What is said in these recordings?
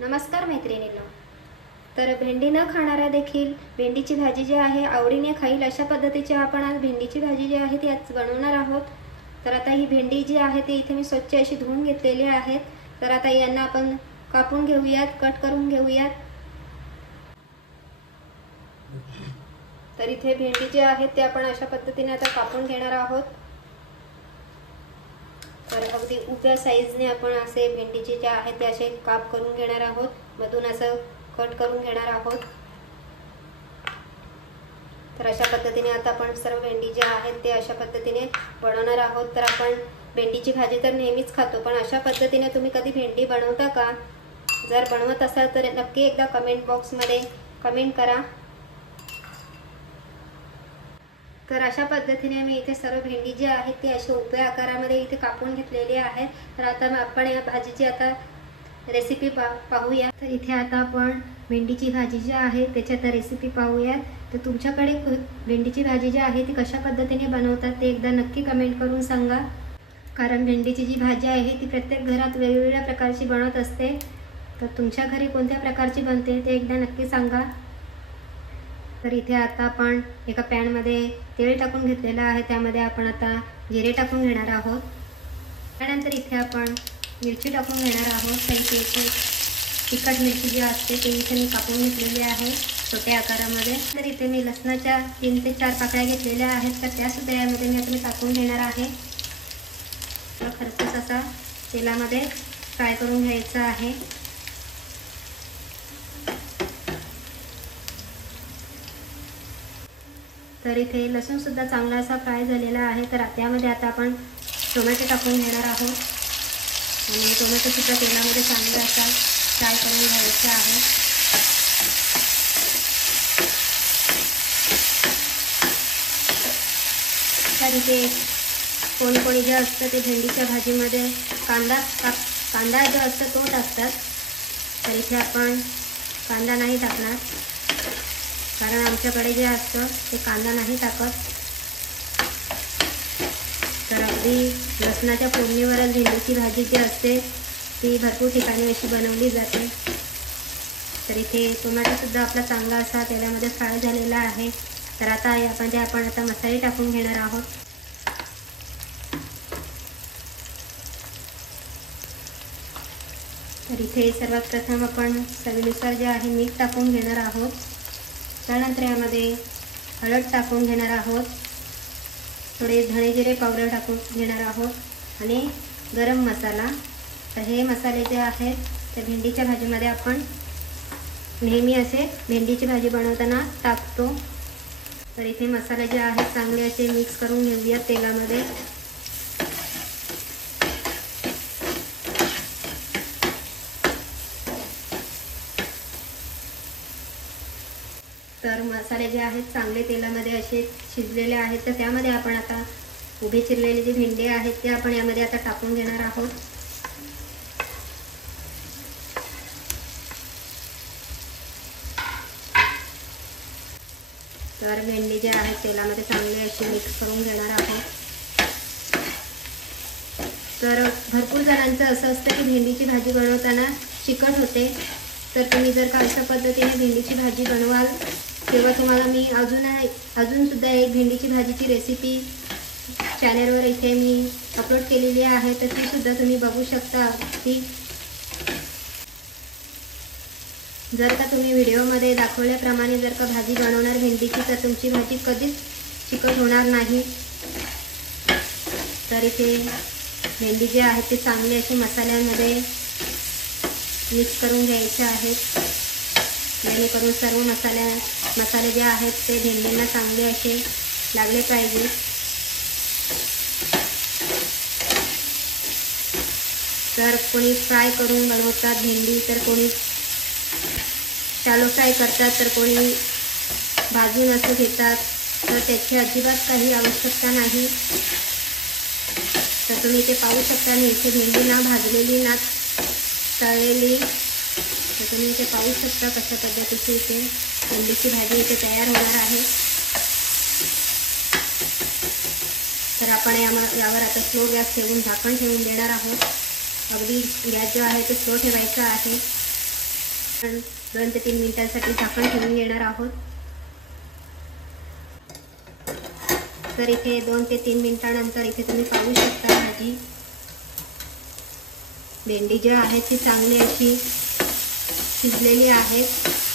नमस्कार मैत्रिणींनो। तर भेंडी न खाणारा देखील भेंडीची भाजी जी आहे आवडीने खाईल अशा पद्धतीची आपण आज भेंडीची भाजी जी आहे ती आज बनवणार आहोत। तर आता ही भेंडी जी आहे ती इथे मी स्वच्छ अशी धुवून घेतलेली आहे। तर आता यांना आपण कापून घेऊयात, कट करून घेऊयात। तर इथे भेंडी जी आहे ते आपण अशा पद्धतीने आता कापून घेणार आहोत। तर अगदी उभ्या साईजने आपण असे भेंडीचे जे आहे ते असे काप करून घेणार आहोत, मधून असं कट करून घेणार आहोत। तर अशा पद्धतीने आता आपण सर्व भेंडी जे आहेत ते अशा पद्धतीने बनवणार आहोत। तर आपण भेंडीची भाजी तर नेहमीच खातो, पण अशा पद्धतीने तुम्ही कधी भेंडी बनवता का? जर बनवत असाल तर नक्की एकदा कमेंट बॉक्समध्ये कमेंट करा। तर अशा पद्धतीने मी इथे सर्व भेंडी जी आहे ती अशा उभ्या आकारामध्ये इथे कापून घेतलेली आहे। तर आता आपण या भाजीची आता रेसिपी पाहूया। तर इथे आता आपण भेंडीची भाजी जी आहे त्याच्यात रेसिपी पाहूयात। तर तुमच्याकडे भेंडीची भाजी जी आहे ती कशा पद्धतीने बनवतात ते एकदा नक्की कमेंट करून सांगा, कारण भेंडीची जी भाजी आहे ती प्रत्येक घरात वेगवेगळ्या प्रकारची बनत असते। तर तुमच्या घरी कोणत्या प्रकारची बनते ते एकदा नक्की सांगा। तर इथे आता आपण एका पॅनमध्ये तेल टाकून घेतलेलं आहे, त्यामध्ये आपण आता जिरे टाकून घेणार आहोत। त्यानंतर इथे आपण मिरची टाकून घेणार आहोत। तर इथे तिखट मिरची जी असते ती इथे मी कापून घेतलेली आहे छोट्या आकारामध्ये। तर इथे मी लसणाच्या 3 ते 4 पाकळ्या घेतलेल्या आहेत, तर त्यासुद्धा यामध्ये मी आता टाकून घेणार आहे। तर खरपूस असा तेलामध्ये फ्राय करून घ्यायचा आहे। तर इथे लसूण सुद्धा चांगला असा फ्राय झालेला आहे। तर त्यामध्ये आता आपण टोमॅटो टाकून घेणार आहोत आणि टोमॅटो सुद्धा तेलामध्ये चांगला असा फ्राय करून घ्यायचा आहे। तर इथे कोणी जे असतं ते भेंडीच्या भाजीमध्ये कांदा जो असतो तो टाकतात, तर इथे आपण कांदा नाही टाकणार, कारण आमच्याकडे जे असतं ते कांदा नाही टाकत। तर अगदी लसणाच्या फोडणीवरच भेंडीची भाजी जी असते ती भरपूर ठिकाणी अशी बनवली जाते। तर इथे टोमॅटोसुद्धा आपला चांगला असा तेलामध्ये फ्राय झालेला आहे। तर आता यामध्ये आपण आता मसाले टाकून घेणार आहोत। तर इथे सर्वात प्रथम आपण चवीनुसार जे आहे मीठ टाकून घेणार आहोत। त्यानंतर यामध्ये हळद टाकून घेणार आहोत, थोडे धणे जिरे पावडर टाकून घेणार आहोत आणि गरम मसाला। तर हे मसाले जे आहेत त्या भेंडीच्या भाजीमध्ये आपण नेहमी असे भेंडीची भाजी बनवताना टाकतो। तर इथे मसाले जे आहेत चांगले असे मिक्स करून घेऊया तेलामध्ये। तर मसाले जे आहेत चांगले तेलामध्ये असे शिजलेले आहेत। तर त्यामध्ये आपण आता उभे चिरलेले जे भेंडे आहेत ते आपण यामध्ये आता टाकून घेणार आहोत। तर भेंडी जे आहेत तेलामध्ये चांगले असे मिक्स करून घेणार आहोत। तर भरपूर जणांचं असं असतं की भेंडीची भाजी बनवताना चिकट होते। तर तुम्ही जर का अशा पद्धतीने भेंडीची भाजी बनवाल तेव्हा तुम्हाला मी अजून सुद्धा एक भेंडीची भाजीची रेसिपी चॅनलवर इथे मी अपलोड केलेली आहे, तर ती सुद्धा तुम्ही बघू शकता। ती जर का तुम्ही व्हिडिओमध्ये दाखवल्याप्रमाणे जर का भाजी बनवणार भेंडीची तर तुमची भाजी कधीच चिकट होणार नाही। तर इथे भेंडी जे आहे ते चांगले असे मसाल्यांमध्ये मिक्स करून घ्यायचे आहेत, जेणेकरून सर्व मसाले जे आहेत ते भेंडींना चांगले असे लागले पाहिजे। तर कोणी फ्राय करून बनवतात भेंडी, तर कोणी शॅलो फ्राय करतात, तर कोणी भाजून असं घेतात। तर त्याची अजिबात काही आवश्यकता नाही। तर तुम्ही इथे पाहू शकता मी इथे भेंडी ना भाजलेली ना तळलेली, तर तुम्ही इथे पाहू शकता कशा पद्धतीची इथे भेंडीची भाजी इथे तयार होणार आहे। तर आपण यावर आता स्लो गॅस ठेवून झाकण ठेवून देणार आहोत। अगदी गॅस जो आहे तो स्लो ठेवायचा आहे। 2 ते 3 मिनिटांसाठी झाकण ठेवून घेणार आहोत। तर इथे 2 ते 3 मिनिटांनंतर इथे तुम्ही पाहू शकता भाजी भेंडी जी आहे ती चांगली अशी शिजलेली आहे,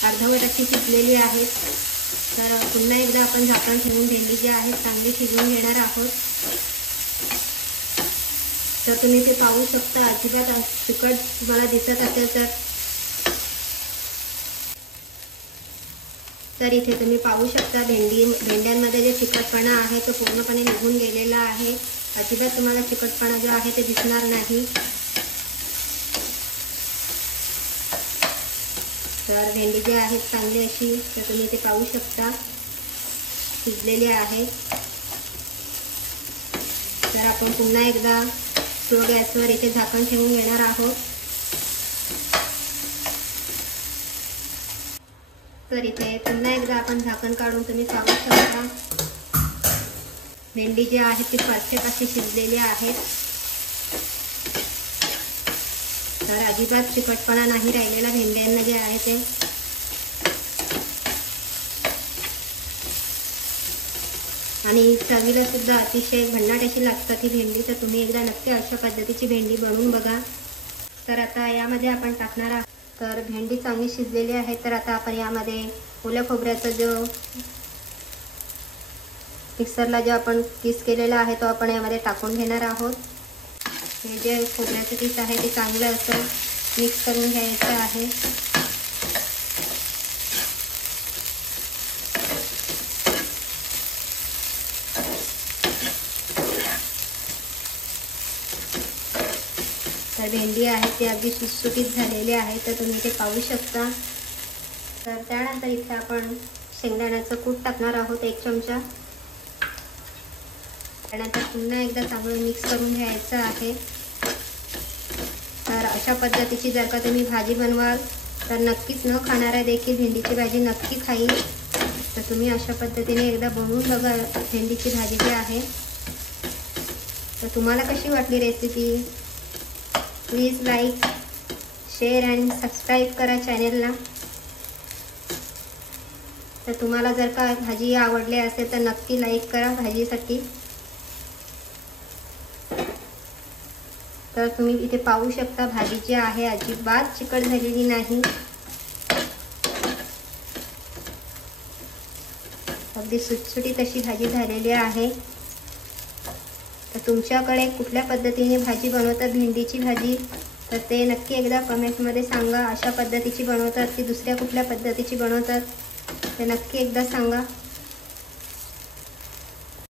अर्धवट अशी शिजलेली आहे। तर पुन्हा एकदा आपण झाकण ठेवून भेंडी जी आहे चांगली शिजवून घेणार आहोत। तर तुम्ही ते पाहू शकता, अजिबात तिखट तुम्हाला दिसत असेल तर इथे तुम्ही पाहू शकता भेंड्यांमध्ये जे तिखटपणा आहे तो पूर्णपणे निघून गेलेला आहे। अजिबात तुम्हाला तिखटपणा जो आहे ते दिसणार नाही। तर भेंडी जी आहे चांगली अशी तर तुम्ही ते पाहू शकता शिजलेली आहे। तर आपण पुन्हा एकदा स्लो गॅसवर इथे झाकण ठेवून घेणार आहोत। तर इथे पुन्हा एकदा आपण झाकण काढून तुम्ही पाहू शकता भेंडी जी आहे ती परफेक्ट अशी शिजलेली आहे। तर अजिबात चिकटपणा नाही राहिलेला भेंड्यांना जे आहे ते। आणि चवीला सुद्धा अतिशय भन्नाट अशी लागतात ही भेंडी। तर तुम्ही एकदा नक्की अशा पद्धतीची भेंडी बनवून बघा। तर आता यामध्ये आपण टाकणार आहोत, तर भेंडी चांगली शिजलेली आहे। तर आता आपण यामध्ये ओल्या खोबऱ्याचा जो मिक्सरला जो आपण किस केलेला आहे तो आपण यामध्ये टाकून घेणार आहोत। हे जे खोबऱ्याचं किस आहे ते चांगलं असं मिक्स करून घ्यायचं आहे। तर भेंडी आहे ती अगदी सुटसुटीत झालेली आहे, तर तुम्ही ते पाहू शकता। तर त्यानंतर इथे आपण शेंगदाण्याचं कूट टाकणार आहोत 1 चमचा। त्यानंतर पुन्हा एकदा चांगलं मिक्स करून घ्यायचं आहे। तर अशा पद्धतीची जर का तुम्ही भाजी बनवाल तर नक्कीच न खाणाऱ्या देखील भेंडीची भाजी नक्की खाईल। तर तुम्ही अशा पद्धतीने एकदा बनवून बघा भेंडीची भाजी जी आहे। तर तुम्हाला कशी वाटली recipe? Please like, share and subscribe करा चॅनेलला। तर तुम्हाला जर का भाजी आवडली असेल तर नक्की लाईक करा भाजीसाठी। तर तुम्ही इथे पाहू शकता भाजी जी आहे अजिबात चिकट झालेली नाही, अगदी सुटसुटीत अशी भाजी झालेली आहे। तर तुमच्याकडे कुठल्या पद्धतीने भाजी बनवतात भेंडीची भाजी तर ते नक्की एकदा कमेंटमध्ये सांगा। अशा पद्धतीची बनवतात की दुसऱ्या कुठल्या पद्धतीची बनवतात ते नक्की एकदा सांगा।